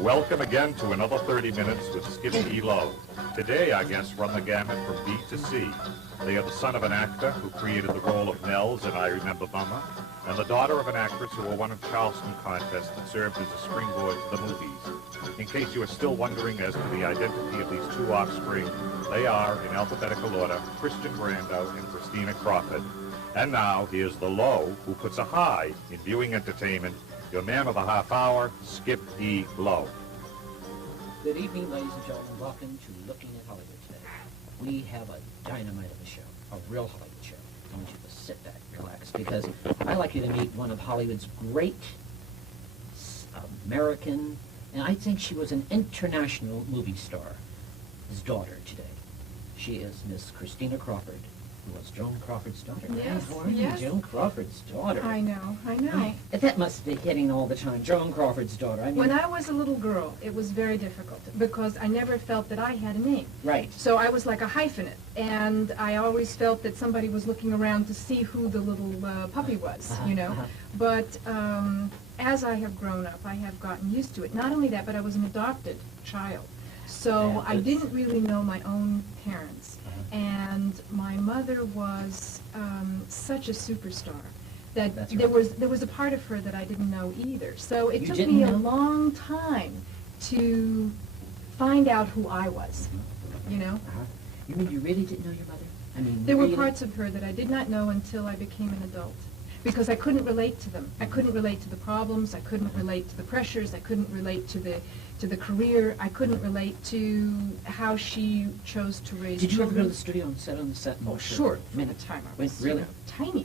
Welcome again to another 30 Minutes with Skip E. Lowe. Today our guests run the gamut from B to C. They are the son of an actor who created the role of Nels in I Remember Mama, and the daughter of an actress who won a Charleston contest that served as a springboard to the movies. In case you are still wondering as to the identity of these two offspring, they are, in alphabetical order, Christian Brando and Christina Crawford. And now, here's the Lowe who puts a high in viewing entertainment, your man of the half hour, Skip E. Lowe. Good evening, ladies and gentlemen. Welcome to Looking at Hollywood today. We have a dynamite of a show, a real Hollywood show. I want you to sit back, relax, because I'd like you to meet one of Hollywood's great American, and I think she was an international movie star, his daughter today. She is Miss Christina Crawford, who was Joan Crawford's daughter. Yes, How are you? yes. Joan Crawford's daughter. I know. That must be hitting all the time. Joan Crawford's daughter. I mean, When I was a little girl, it was very difficult because I never felt that I had a name. right. So I was like a hyphenate, and I always felt that somebody was looking around to see who the little puppy was, you know. But as I have grown up, I have gotten used to it. Not only that, but I was an adopted child. So Yeah, I didn't really know my own parents. And my mother was such a superstar that That's there right. was a part of her that I didn't know either. So it You took didn't me a know? long time to find out who I was, you know. You mean you really didn't know your mother? I mean, There were really? parts of her that I did not know until I became an adult, because I couldn't relate to them. I couldn't relate to the problems. I couldn't relate to the pressures. I couldn't relate to the career. I couldn't relate to how she chose to raise Did you ever go children. to the studio and sit on the set? Oh, sure. I From mean, the time I wait, was really? tiny.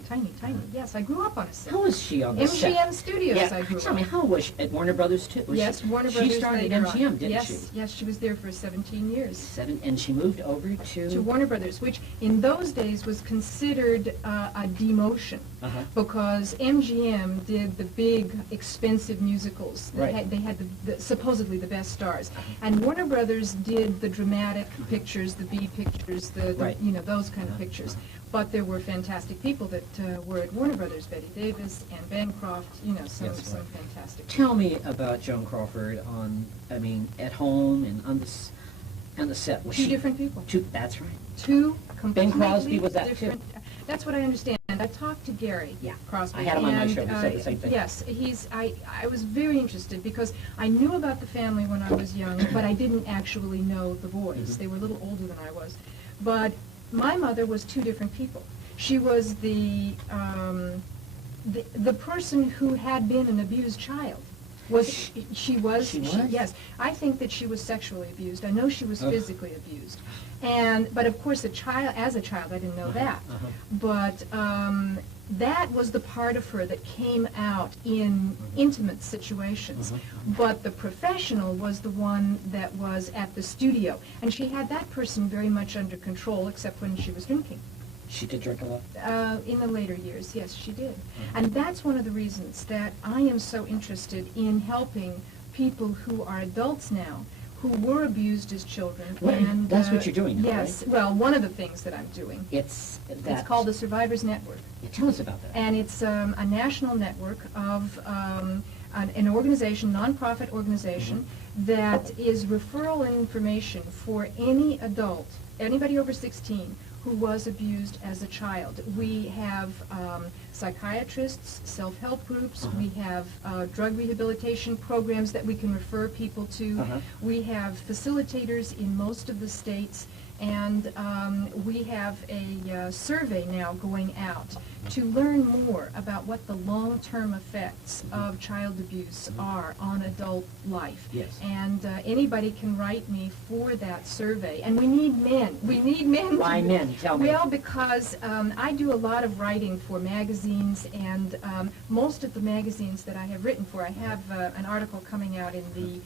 Yes, I grew up on a set. How was she on the set? MGM Studios. Yeah, I grew tell up. me, how was she? At Warner Brothers too? Was Yes, she, Warner Brothers. She started later at on. MGM, didn't yes, she? Yes, she was there for 17 years. And she moved over To Warner Brothers, which in those days was considered a demotion, because MGM did the big, expensive musicals. Right. They had supposedly the best stars, and Warner Brothers did the dramatic pictures, the B pictures, Right. you know, those kind of pictures. But there were fantastic people that were at Warner Brothers: Betty Davis, Anne Bancroft, you know, some Yes, right. fantastic. Tell me about Joan Crawford at home and on the set. Was Two she, different people. That's right. Two completely Crosby was that too? different. That's what I understand. I talked to Gary Yeah. Crosby. I had him on my and, show. He said the same thing. Yes, I was very interested because I knew about the family when I was young, but I didn't actually know the boys. They were a little older than I was. But my mother was two different people. She was the person who had been an abused child. She was? Yes. I think that she was sexually abused. I know she was physically abused. But of course, as a child, I didn't know that. But that was the part of her that came out in intimate situations. But the professional was the one that was at the studio. And she had that person very much under control, except when she was drinking. She did drink a lot? In the later years, yes, she did. And that's one of the reasons that I am so interested in helping people who are adults now, who were abused as children. Well, and that's what you're doing now, yes, right? well, one of the things that I'm doing. It's called the Survivors Network. Yeah, tell us about that. And it's a national network of an organization, nonprofit organization, that is referral information for any adult, anybody over 16, who was abused as a child. We have psychiatrists, self-help groups, we have drug rehabilitation programs that we can refer people to, we have facilitators in most of the states, and we have a survey now going out to learn more about what the long-term effects of child abuse are on adult life. Yes. And anybody can write me for that survey. And we need men. We need men. Why men? Tell me. Well, because I do a lot of writing for magazines, and most of the magazines that I have written for, I have an article coming out in the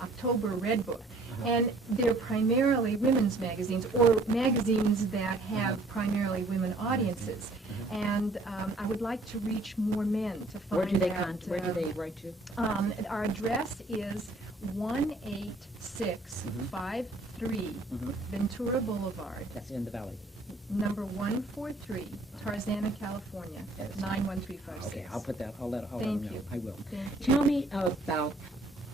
October Red Book. And they're primarily women's magazines, or magazines that have primarily women audiences. And I would like to reach more men to find Where do they out. where do they write to? Our address is 18653 Ventura Boulevard, That's in the valley. number 143, Tarzana, California, Yes. 91356. Okay, I'll put that. I'll let Thank them know. you. I will. Thank you. Tell me about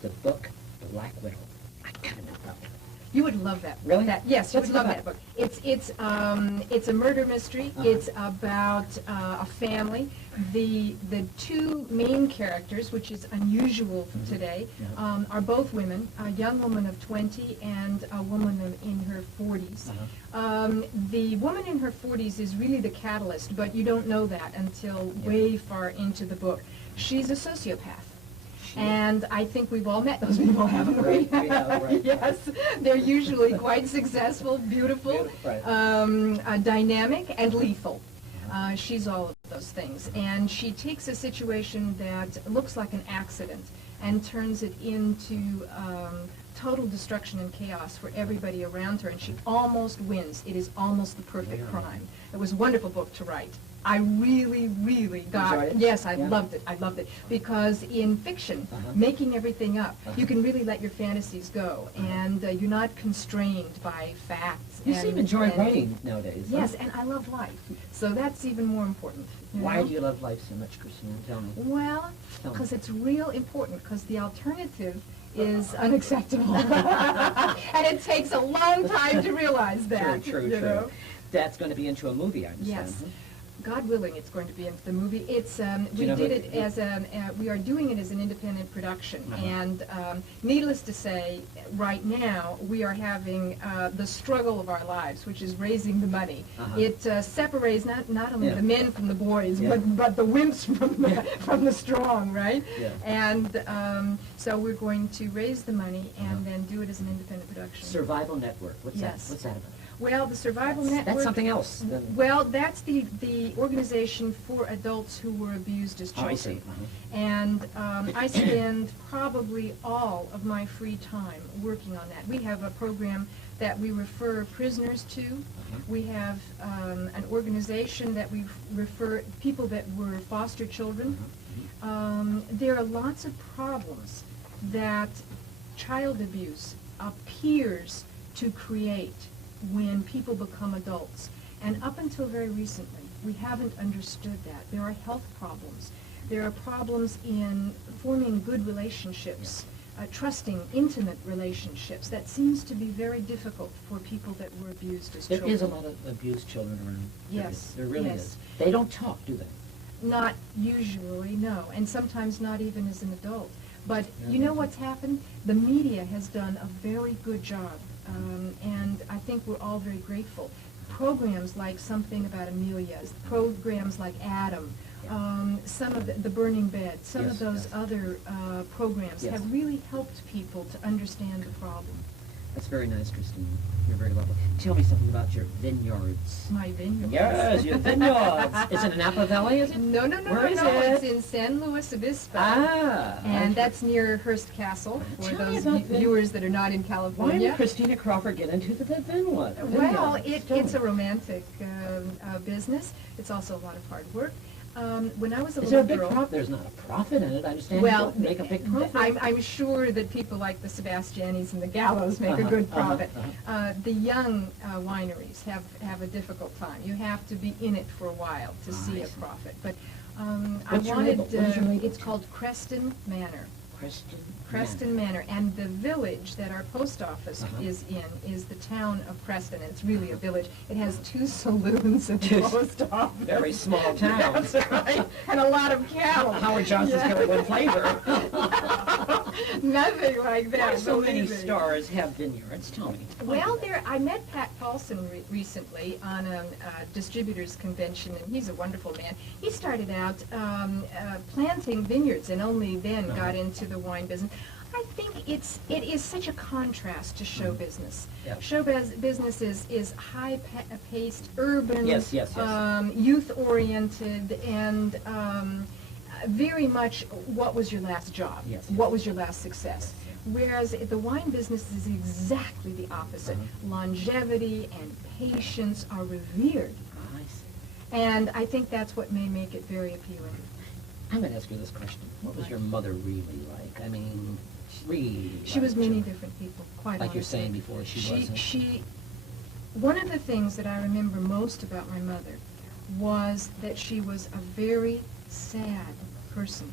the book, The Black Widow. I kind of know that one. You would love that. Really? Yes, you What's would love it that book. It's a murder mystery. It's about a family. The two main characters, which is unusual for today, are both women. A young woman of 20 and a woman in her 40s. The woman in her 40s is really the catalyst, but you don't know that until way far into the book. She's a sociopath. And I think we've all met those people, haven't we? Right. Yes, they're usually quite successful, beautiful, dynamic, and lethal. She's all of those things. And she takes a situation that looks like an accident and turns it into total destruction and chaos for everybody around her, and she almost wins. It is almost the perfect crime. It was a wonderful book to write. I really, really got, yes, I loved it. I loved it. Because in fiction, making everything up, you can really let your fantasies go, and you're not constrained by facts. You seem to enjoy writing nowadays. Yes, and I love life. So that's even more important. Why do you love life so much, Christina? Tell me. Well, because it's real important, because the alternative is unacceptable. And it takes a long time to realize that. True. That's going to be into a movie, I understand. Yes. God willing, it's going to be into the movie. It's we did it as we are doing it as an independent production, and needless to say, right now we are having the struggle of our lives, which is raising the money. It separates not only the men from the boys, but the wimps from the strong, right? And so we're going to raise the money and then do it as an independent production. Survival Network. What's that? What's that about? Well, the Survival Network... That's something else. Well, that's the organization for adults who were abused as children. I see. And I spend probably all of my free time working on that. We have a program that we refer prisoners to. We have an organization that we refer people that were foster children. There are lots of problems that child abuse appears to create when people become adults. And up until very recently, we haven't understood that. There are health problems. There are problems in forming good relationships, trusting, intimate relationships. That seems to be very difficult for people that were abused as children. There is a lot of abused children around. Yes. There really is. They don't talk, do they? Not usually, no. And sometimes not even as an adult. But you know what's happened? The media has done a very good job. And I think we're all very grateful. Programs like Something About Amelia, programs like Adam, some of the Burning Bed, some of those other programs have really helped people to understand the problem. That's very nice, Christina. You're very lovely. Tell me something about your vineyards. My vineyards. Yes, your vineyards. Is it in Napa Valley, is it? No. Where is it? It's in San Luis Obispo. And that's near Hearst Castle, for those viewers that are not in California. Why did Christina Crawford get into the vineyard? Well, it's a romantic business. It's also a lot of hard work. When I was a little girl... There's not a profit in it. I understand well, you make a big profit. I'm sure that people like the Sebastianis and the Gallows make a good profit. The young wineries have a difficult time. You have to be in it for a while to see a profit. But I wanted... it's called Creston Manor. Creston Manor. And the village that our post office is in is the town of Creston. It's really a village. It has 2 saloons and a post office. Very small town. That's right. And a lot of cattle. Howard Johnson's got one flavor. Nothing like that. Why so many stars have vineyards? Tell me. Well, I met Pat Paulson recently on a distributors convention, and he's a wonderful man. He started out planting vineyards and only then got into the wine business. I think it is such a contrast to show business. Show business is high-paced, urban, youth-oriented, and very much what was your last job? What was your last success? Whereas the wine business is exactly the opposite. Longevity and patience are revered. And I think that's what may make it very appealing. I'm going to ask you this question. What was your mother really like? I mean, really. She was many different people, quite like honestly. You're saying before, she one of the things that I remember most about my mother was that she was a very sad person.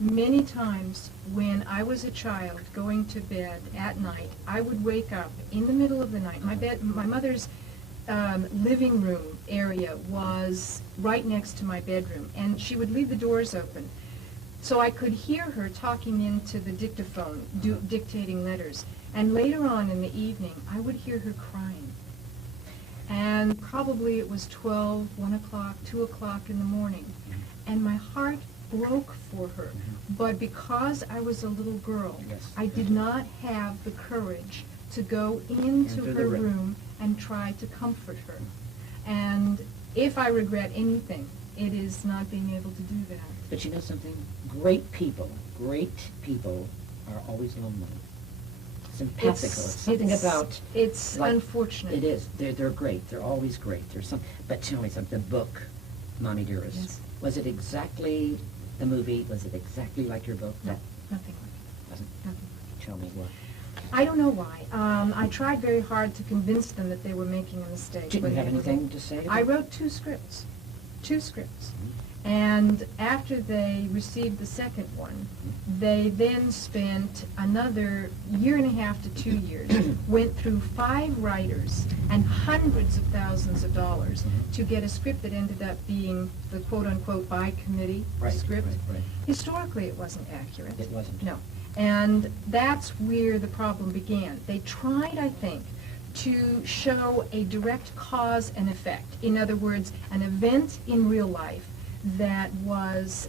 Many times when I was a child going to bed at night, I would wake up in the middle of the night. My mother's living room area was right next to my bedroom, and she would leave the doors open. So I could hear her talking into the dictaphone, dictating letters. And later on in the evening, I would hear her crying. And probably it was 12, 1 o'clock, 2 o'clock in the morning. And my heart broke for her. But because I was a little girl, I did not have the courage to go into her room and try to comfort her. And if I regret anything, it is not being able to do that. But you know something? Great people are always lonely. Sympathical. It's something about... It's like, unfortunate. It is. They're great. They're always great. There's some. But tell me something. The book, Mommy Dearest, yes. Was it exactly the movie? Was it exactly like your book? No, nothing like it. Wasn't? Nothing. Tell me what. I don't know why. I tried very hard to convince them that they were making a mistake. Didn't you have anything to say? I wrote 2 scripts. 2 scripts. And after they received the second one, they then spent another 1.5 to 2 years, went through 5 writers and hundreds of thousands of dollars to get a script that ended up being the quote-unquote by committee script. Right. Historically, it wasn't accurate. It wasn't. No. And that's where the problem began. They tried, I think, to show a direct cause and effect. In other words, an event in real life that was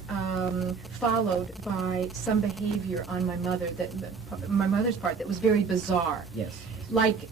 followed by some behavior on my mother's part that was very bizarre. Yes. Like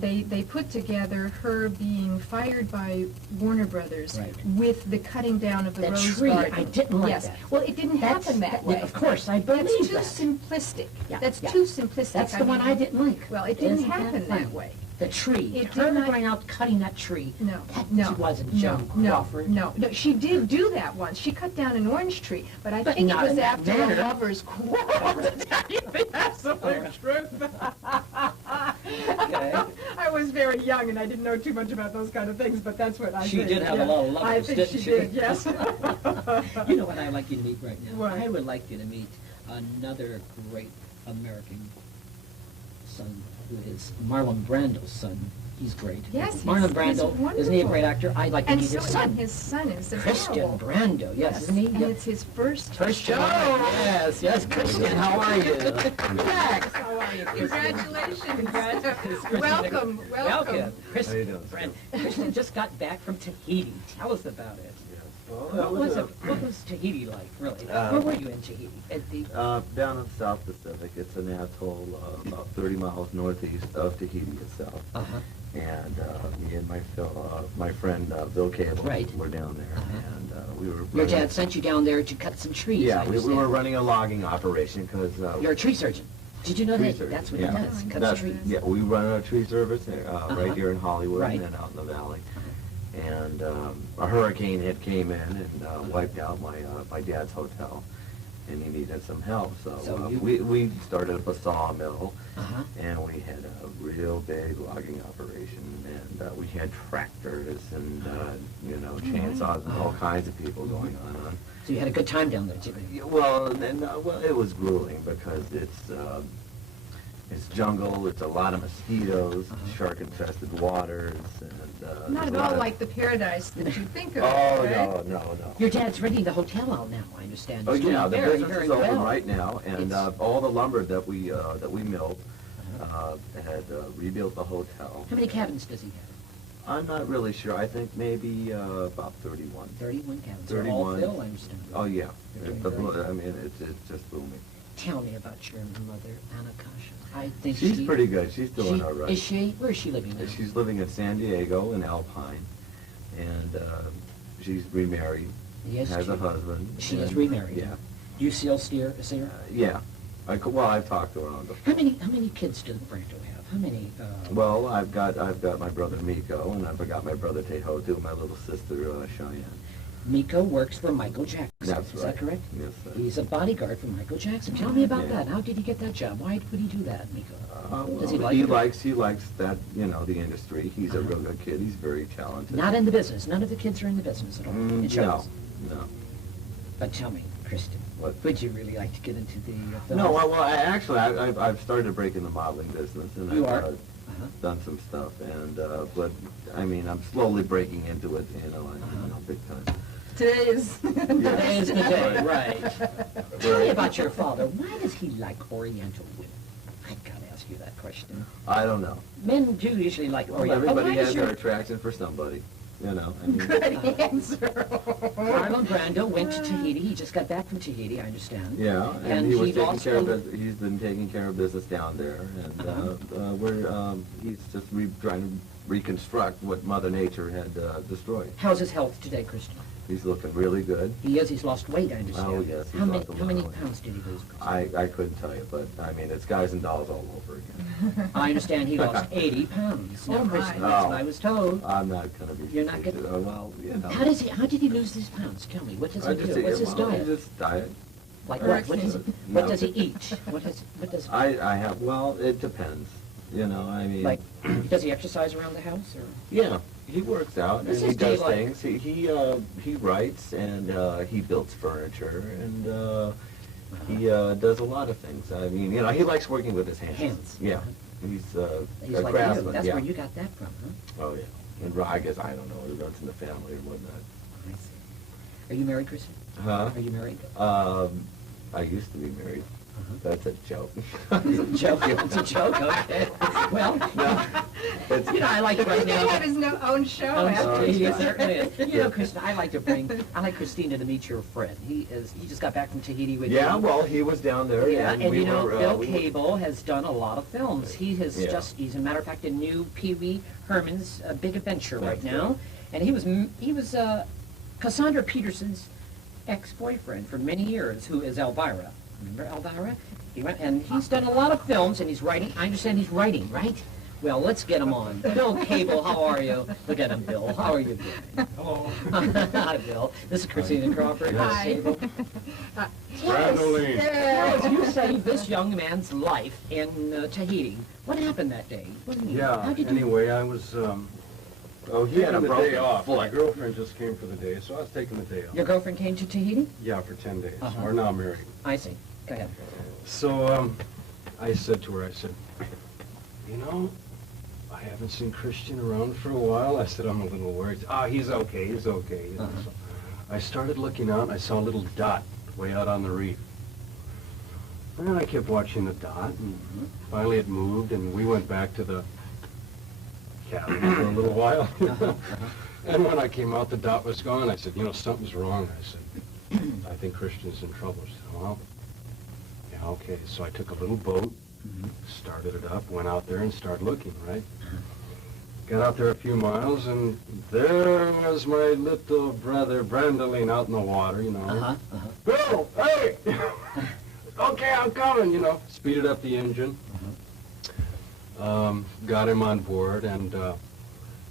they put together her being fired by Warner Brothers with the cutting down of the that rose tree, garden. I didn't like that. Well, it didn't happen that way. Of course, I believe That's too simplistic. Yeah, That's yeah. too simplistic. That's the one I didn't like. Well, it didn't Isn't happen that that way. The tree. It Her did not- going out cutting that tree. No, That no, wasn't no, Joan no, Crawford. no. She did do that once. She cut down an orange tree, but I But think it not was in that after manner. the lovers quarreled. You think that's the truth? Okay. I was very young and I didn't know too much about those kind of things, but that's what I She think. did have a lot of lovers, I think didn't she she? did, yes. You know what I'd like you to meet right now? What? I would like you to meet another great American son, who is Marlon Brando's son. He's great. Yes, Marlon he's Brando, isn't he a wonderful. great actor? I'd like to And meet so his son. his son is Christian adorable. Brando, yes, isn't he? And it's his first Christian, show. yes, Christian, how are you? Yes. How are you, Christian? Congratulations. Christian. Welcome. Christian, Christian just got back from Tahiti. Tell us about it. What was Tahiti like, really? Where were you in Tahiti? At the down in the South Pacific. It's an atoll about 30 miles northeast of Tahiti itself. And me and my friend Bill Cable were down there. And we were... Your dad sent you down there to cut some trees, Yeah, I we understand. were running a logging operation because... You're a tree surgeon. Did you know tree that? surgeon, That's what yeah. he does, cuts trees. Yeah, we run a tree service right here in Hollywood Right. and then out in the valley. And a hurricane had came in and wiped out my dad's hotel, and he needed some help. So we started up a sawmill, and we had a real big logging operation, and we had tractors and chainsaws and all kinds of people going on. So you had a good time down there, too. Well, it was grueling because it's jungle, it's a lot of mosquitoes, shark-infested waters, and... Not at there's a lot all of- like the paradise that you think of, Oh, right? no. Your dad's renting the hotel out now, I understand. Oh, He's yeah, doing the very, business very is open well. right now, and all the lumber that we milled had rebuilt the hotel. How many cabins does he have? I'm not really sure. I think maybe about 31. 31 cabins. They're all 31. Phil, I understand. Oh, yeah. They're doing very I mean, it's just booming. Tell me about your mother, Anakasha. I think She's pretty good. She's doing all right. Is she? Where is she living now? She's living in San Diego in Alpine, and she's remarried, Yes, has a husband. She is and- remarried. Yeah. Do you still see her? Yeah. I've talked to her on the How many kids does Brando have? How many? Well, I've got my brother Miko, and I've got my brother Tehotu, and my little sister Cheyenne. Miko works for Michael Jackson. That's Is right. that correct? Yes, sir. He's a bodyguard for Michael Jackson. Tell me about Yeah. that. How did he get that job? Why would he do that, Miko? Does he like he it? likes that, the industry. He's a real good kid. He's very talented. Not in the business. None of the kids are in the business at all. It no, shows. no. But tell me, Kristen, What? would you really like to get into the film? No, well, I've started to break in the modeling business, and You I've are? done some stuff, and but I mean, I'm slowly breaking into it, you know, big time. Today is. Today is the day, right. Tell me Right. about your father. Why does he like Oriental women? I gotta ask you that question. I don't know. Men do usually like Well, Oriental. everybody Why does has your their attraction for somebody, you know. I mean, Good answer. Marlon Brando went to Tahiti. He just got back from Tahiti, I understand. yeah, And and he was he taking lost care of a- he's been taking care of business down there, and he's just trying to reconstruct what Mother Nature had destroyed. How's his health today, Kristen? He's looking really good. He's lost weight, I understand. Oh, yes, he's How many, lost a lot how many of weight. pounds did he lose, Kristen? I couldn't tell you, but I mean, it's guys and dolls all over again. I understand he lost 80 pounds. Now, Oh, my. Kristen, that's what Oh. I was told. I'm not gonna be. You're not gonna- Well, you know. How did he lose these pounds? Tell me, what does he do? What's his diet? Just diet. Like Or what? What does No. he eat? What does I have. Well, it depends. You know, I mean. like? Does he exercise around the house or? Yeah, he works out What's and he his day does like? things. He writes and he builds furniture and he does a lot of things. I mean, you know, he likes working with his hands. Hands. Yeah, he's a He's like you. craftsman. That's yeah. where you got that from, huh? Oh yeah, and I guess I don't know. It runs in the family or whatnot. I see. Are you married, Kristen? Huh? Are you married? I used to be married. That's a joke. Joke. It's a joke. Okay. Well, No, it's, you know, I like to He's bring gonna have his own show after he this. certainly is. You know, Kristen, I like Christina to meet your friend. He just got back from Tahiti with yeah, you. well, he was down there. Yeah, and we you know, were, Bill we were- Cable has done a lot of films. He has Yeah. he's a matter of fact, a new Pee Wee Herman's Big Adventure right That's now. right. And he was Cassandra Peterson's ex-boyfriend for many years, who is Elvira. Remember Elvira? And he's done a lot of films, and he's writing. I understand he's writing, right? Well, let's get him on. Bill Cable, how are you? Look at him, Bill. How are you doing? Hello. Hi, Bill. This is Christina Crawford. Hi. Cable. Brando. Well, you saved this young man's life in Tahiti. What happened that day? What do you mean? Yeah, How did you... anyway, I was Oh, he had a taking the broken day off. My foot. girlfriend just came for the day, so I was taking the day off. Your girlfriend came to Tahiti? Yeah, for 10 days. Uh-huh. We're now married. I see. Go ahead. So I said to her, you know, I haven't seen Christian around for a while. I said, I'm a little worried. He's okay, he's okay. You know, Uh-huh. so I started looking out, and I saw a little dot way out on the reef. And then I kept watching the dot, and finally it moved, and we went back to the cabin for a little while. And when I came out, the dot was gone. I said, you know, something's wrong. I said, I think Christian's in trouble. She said, well, yeah, okay. So I took a little boat, started it up, went out there and started looking, right? Got out there a few miles, and there was my little brother, Brando, out in the water, you know. Uh-huh, uh-huh. Bill, hey! Okay, I'm coming, you know. Speeded up the engine. Got him on board, and there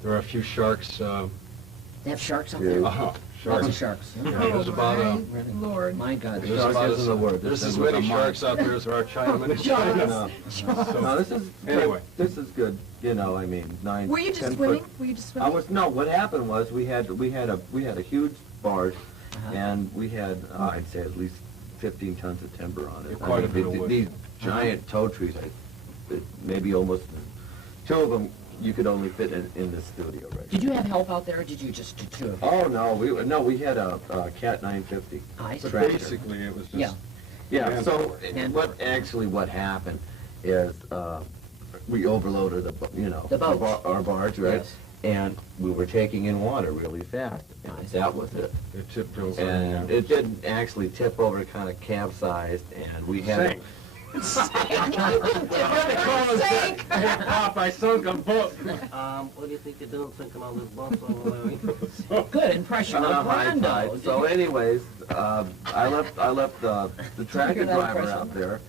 were a few sharks. They have sharks up there? Lots Lots of sharks. sharks. Yeah, there's about my Really? Lord. My God. There's Shark about isn't a word. There's This as is with many a mind. sharks out there as there are Chinamen in China. No, So- no, this is Anyway. This is good. You know, I mean, 9. Were you just 10 swimming? foot- Were you just I swimming? was no. What happened was we had a huge barge, Uh-huh. and we had I'd say at least 15 tons of timber on it. Yeah, quite a bit of wood. These giant tow trees, maybe almost 2 of them you could only fit in the studio right. Did you have help out there, or did you just do two of you? Oh no, we had a Cat 950 I see. But tractor. basically, it was just... Yeah. Yeah, And- so and- what happened is we overloaded The boat. our barge, right? Yes. And we were taking in water really fast. And I see. that was it. It tipped over. And it didn't actually tip over, it kind of capsized, and we had... Sank. Sank. Pop, I sunk a boat. What do you think you're doing thinking on this bus on the way? Good impression of high tide. Brando. So anyways, I left the tractor that driver impression? out there,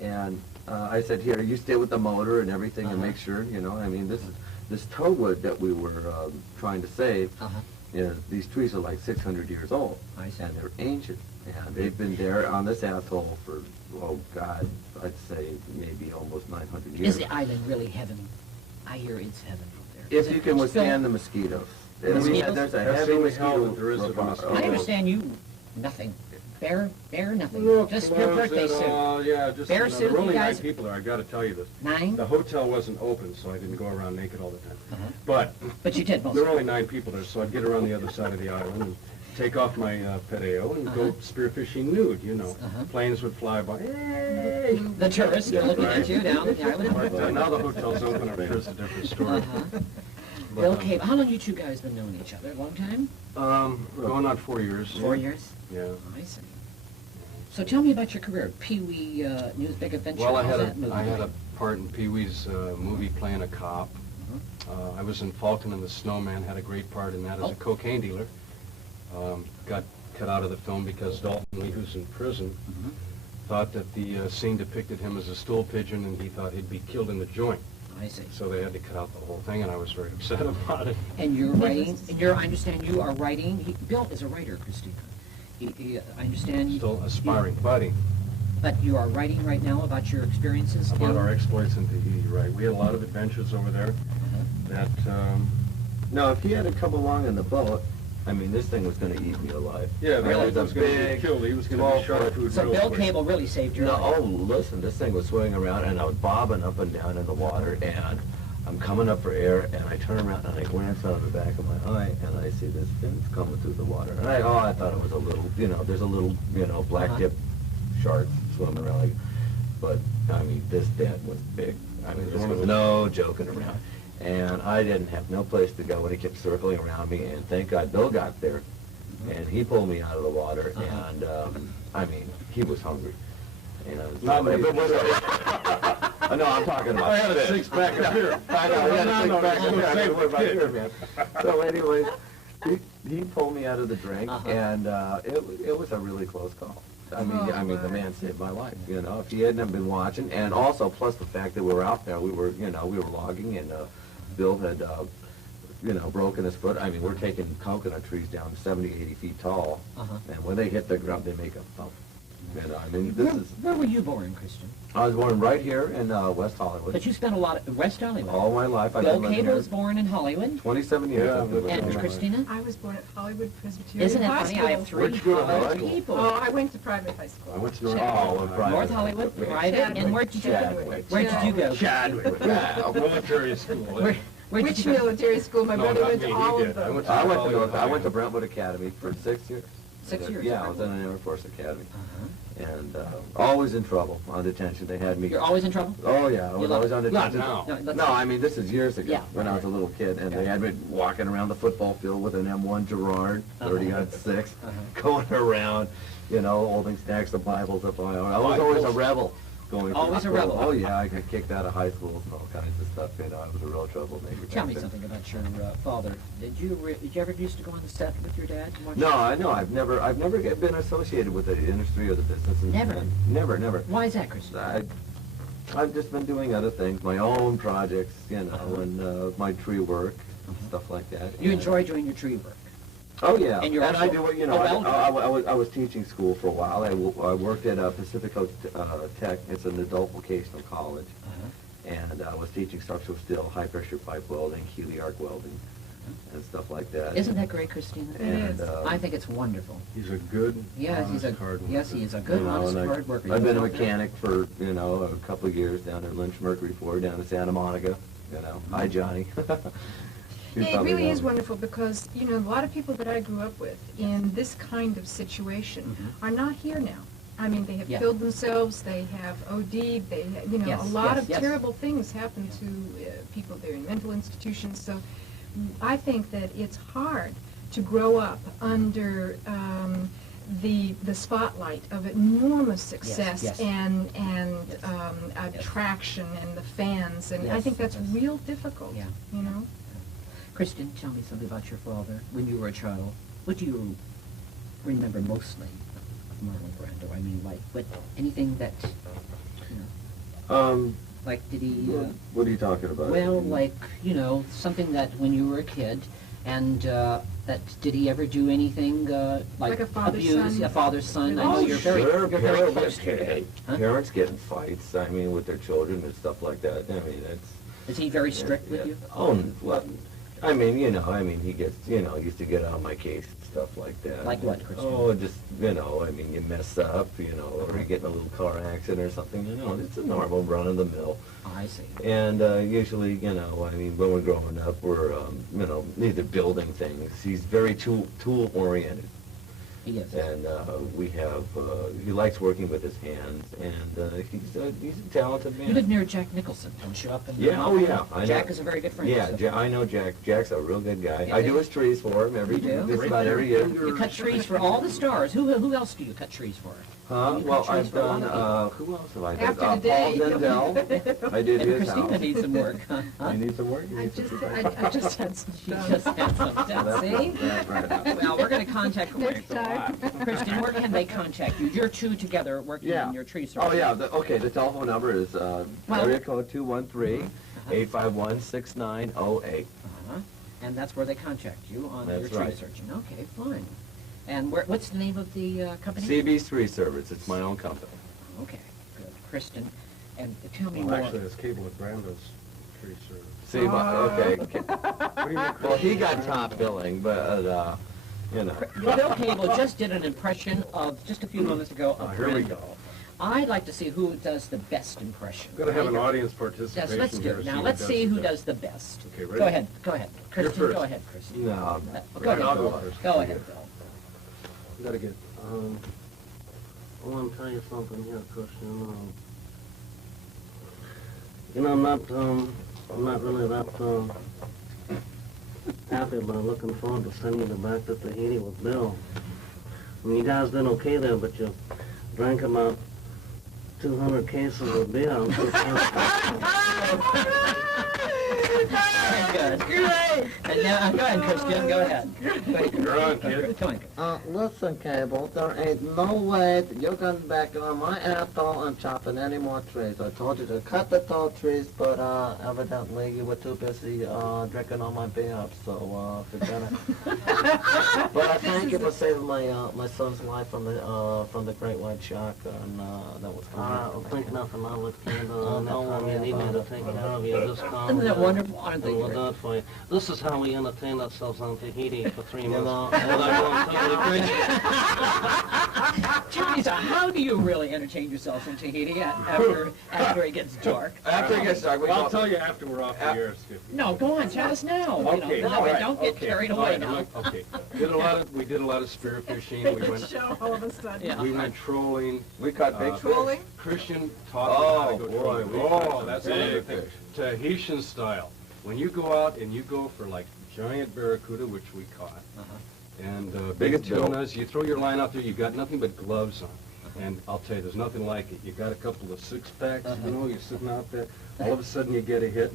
and I said, here, you stay with the motor and everything and Uh-huh. make sure, I mean, this tow wood that we were trying to save, Uh-huh. these trees are like 600 years old. I see. And they're ancient. And they've been there on this atoll for, oh God, I'd say maybe almost 900 years. Is the island really heaven? I hear it's heaven out there. Is If you it can still- withstand the mosquitoes. And Mosquitoes? there's a That's heavy the only hell mosquito that there is of a report. mosquito. I understand you, nothing. Bear nothing. No Just your clothes birthday at suit. all. Yeah, just, Bear you know, suit, there were you only 9 guys- people there, I gotta tell you this. 9? The hotel wasn't open, so I didn't go around naked all the time. But But you did most there of were it. only 9 people there, so I'd get around the other side of the island and take off my peteo and go spearfishing nude, you know. Planes would fly by. Hey! The tourists are looking at you down the But island. now the hotel's open, I'm sure it's a different story. But, Bill Cable, how long you two guys been knowing each other? A long time? We're going on 4 years. 4 years? Yeah. I see. So tell me about your career. Pee-wee News Big Adventure. Well, I How's had that movie I had a going? part in Pee Wee's movie playing a cop. I was in Falcon and the Snowman, had a great part in that as Oh. a cocaine dealer. Got cut out of the film because Dalton Lee, who's in prison, thought that the scene depicted him as a stool pigeon and he thought he'd be killed in the joint. I see. So they had to cut out the whole thing and I was very upset about it. And you're writing, I understand you are writing, Bill is a writer, Christina. I understand. Still aspiring, buddy. But you are writing right now about your experiences? About in- our exploits in Tahiti, right? We had a lot of adventures over there that, Now, if he had to come along in the boat, I mean, this thing was gonna eat me alive. yeah, the Really? guy was going to be Big, killed. He was going to be shark 12 food So real Bill quick. Cable really saved your No, life. oh, listen, this thing was swinging around and I was bobbing up and down in the water and I'm coming up for air and I turn around and I glance out of the back of my eye and I see this fin's coming through the water. And I thought it was a little, you know, there's a little, you know, black tip shark swimming around. Like, but, I mean, this dent was big. I mean, this was no joking around. And I didn't have no place to go and he kept circling around me and thank God Bill got there and he pulled me out of the water and, I mean, he was hungry. And Not me. No, I'm talking about I had a fish. six-pack of beer. I know, I had a No, six-pack of beer. I save know the about kid. beer, man. So anyways, he pulled me out of the drink, and it was a really close call. I mean, the man saved my life. You know, if he hadn't been watching, and also plus the fact that we were out there, we were logging, and Bill had, broken his foot. I mean, we're taking coconut trees down 70, 80 feet tall, and when they hit the ground, they make a thump. You know, I mean, Where were you born, Christian? I was born right here in West Hollywood. But you spent a lot of West Hollywood. All my life, I've Bill been living Cable here. was born in Hollywood. 27 years. Yeah, I've been living And here. Christina? I was born at Hollywood Presbyterian Isn't it funny? Hospital. I have 3 Where'd you go to high Hollywood school? people. Oh, I went to private high school. I went to North Oh, Hollywood. private. North Hollywood, private, Chadwick. and where did you go? Chadwick. Where did you go? Chadwick. Yeah, military school. Where did Which you go? military school? My No, brother not went me, to he all did. of them. I went to I went to Hollywood I went to High. Brentwood Academy for 6 years. 6 years. Yeah, I was in an Air Force Academy. And always in trouble, on detention. They had me. You're always in trouble? Oh, yeah, I was You always love- on Not detention. now. let's- No, I mean, this is years ago, Yeah. when I was a little kid, and they had me walking around the football field with an M1 Gerard, 30-06, going around, holding stacks of Bibles up high. I was always a rebel. Going through Always a school. rebel. Oh, yeah, I got kicked out of high school and all kinds of stuff, I was a real troublemaker. Tell back me then. something about your father. Did you ever used to go on the set with your dad? and watch- No, I know. I've never been associated with the industry or the business. Never? Never. Why is that, Christian? I've just been doing other things, my own projects, and my tree work, stuff like that. You And- enjoy doing your tree work. Oh yeah, And you're I also do it. I was teaching school for a while. I worked at Pacific Coast Tech. It's an adult vocational college, and I was teaching structural steel, high pressure pipe welding, Healy arc welding, and stuff like that. Isn't that great, Christina? It And, is. I think it's wonderful. He's a good, Yes, he's a honest, hard worker. yes, he is a good, honest, and hard worker. I've been a You know? mechanic for a couple of years down at Lynch Mercury Ford down in Santa Monica. Hi Johnny. He's Yeah, it probably really is known. wonderful because, a lot of people that I grew up with in this kind of situation are not here now. I mean, they have Yeah. killed themselves, they have OD'd, they, Yes, a lot yes, of yes. terrible things happen to people there in mental institutions. So I think that it's hard to grow up under the spotlight of enormous success yes. and attraction and the fans, and I Yes, think that's yes. real difficult, Yeah. Christian, tell me something about your father when you were a child. What do you remember mostly of Marlon Brando? I mean, anything that, did he, What are you talking about? well, something that when you were a kid, and did he ever do anything Like a father's abuse, son? a father's son? I know Oh, you're very, sure, you're very close to parents, him. Huh? parents get in fights, with their children and stuff like that. I mean, it's... Is he very strict with you? Oh, well, I mean, he gets, used to get on my case and stuff like that. Like what, Christina? Oh, just, you mess up, or you get in a little car accident or something, it's a normal run-of-the-mill. I see. And usually, when we're growing up, we're, either building things. He's very tool-oriented. He is. And he likes working with his hands, and he's a talented man. You live near Jack Nicholson, don't you, up in Yeah, oh yeah. I Jack know. is a very good friend. Yeah, I know Jack. Jack's a real good guy. Yeah, I do his trees for him just about every year. You cut trees for all the stars. Who else do you cut trees for? Well, I've done, who else have I done? After Paul today. Dendell. I did And his Christina house. needs some work. I need some work? I just had some She done. just had some done. See? That's right. Well, we're going to contact Next time. Christine, where can they contact you? You're two together working Yeah. on your tree search. Oh, yeah, the telephone number is, area code 213-851-6908. Uh-huh. And that's where they contact you on your That's tree right. searching. Okay, fine. And what's the name of the company? CB's Tree Service, it's my own company. Okay, good. Kristen, and tell me Well, more. actually, it's cable at Brando's tree service. See, okay. What do you mean, Well, he got top billing, but, Bill Cable just did an impression of, just a few moments ago, of Here we Brando. go. I'd like to see who does the best impression. We've got to have an Right? audience Yes, participation let's do here. it. Now, let's see the who best. does the best. Okay, ready? Go ahead. Kristen, first. go ahead, Kristen. no. Go ahead, I'll go Bill. first. Go ahead, Bill. You got to get, I want to tell you something here, Christian. I'm not really that happy, but I'm looking forward to sending you back to Tahiti with Bill. I mean, you guys did okay there, but you drank about 200 cases of beer. I'm so Very good. Great. And now, go ahead, Christian. Go ahead. You're on, kid. Come on. Listen, Cable, there ain't no way that you're going back on my atoll and chopping any more trees. I told you to cut the tall trees, but evidently you were too busy drinking all my beer, so forget it. But I thank you for saving my son's life from the great white shark, and that was I'll think nothing of it, kid. Next time you need me to take care of you, just call Isn't me. that wonderful? Aren't they We'll great? do it for you. This is how we entertain ourselves on Tahiti for 3 months. know, Without going totally crazy. Tell me something, how do you really entertain yourself in Tahiti after it gets dark? After it gets dark, we I'll go, tell you after we're off the air, Skippy. No, go on, tell us now. Okay, That all way, right, don't get okay, carried all away right, now. look, okay. We did a lot of spear fishing. We went, Show all of a sudden. Yeah. we went trolling. we caught big fish. Trolling? Christian taught me how to Oh, go boy, trolling. we caught Oh, some that's big another thing. fish. Tahitian style. When you go out and you go for like giant barracuda, which we caught, and big Biggest bill. tunas, you throw your line out there, you got nothing but gloves on. And I'll tell you, there's nothing like it. You got a couple of six-packs, you're sitting out there, all of a sudden you get a hit,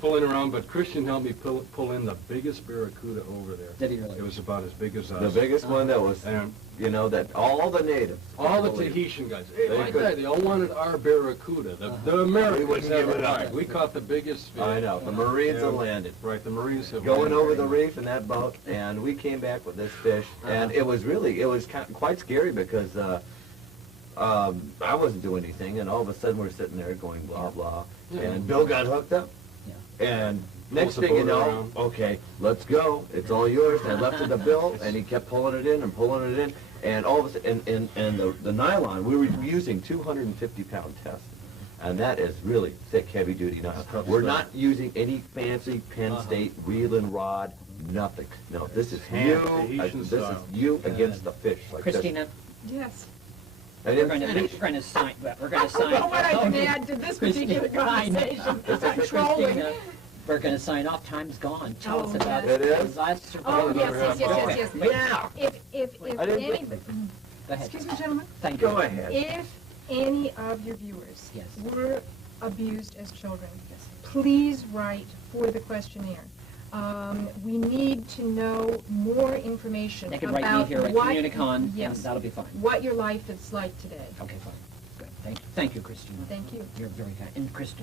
pulling around, but Christian helped me pull in the biggest barracuda over there. Did he really? It was about as big as us. The biggest one that was, And that all the natives. all the Tahitian guys, hey, They like could- that, they all wanted our barracuda. The Americans wouldn't give never it up. mind. We caught the biggest fish. I know, the Marines Yeah. have landed. Right, the Marines have Going landed. over the reef in that boat, and we came back with this fish, and it was quite scary because I wasn't doing anything, and all of a sudden we're sitting there going blah blah, and Bill got hooked up, and next Pulls the thing you boat know, around. okay, let's go, it's all yours. And I left it to Bill, and he kept pulling it in and pulling it in, and all of a sudden, and the nylon, we were using 250-pound tests. And that is really thick, heavy-duty nylon. We're not using any fancy Penn State reeling rod, nothing. No, this is you, Tahitian this is style. you against the fish, like this. Christina, Yes. I we're didn't going to finish. sign. What Well, what I can add to this particular conversation is that trolling. Christina, we're going to sign off. Time's gone. Tell us Oh, about yes. It is? last Oh, yes, yes. Yeah. If I didn't any, think- Go ahead. excuse me, gentlemen, Thank you. Go ahead. if any of your viewers Yes. were abused as children, please write for the questionnaire. We need to know more information They can about write me here at what, Communicon, and yes, that'll be fine. what your life is like today. Okay, fine. Good. Thank you, Christina. Thank you. You're very kind. And Kristen.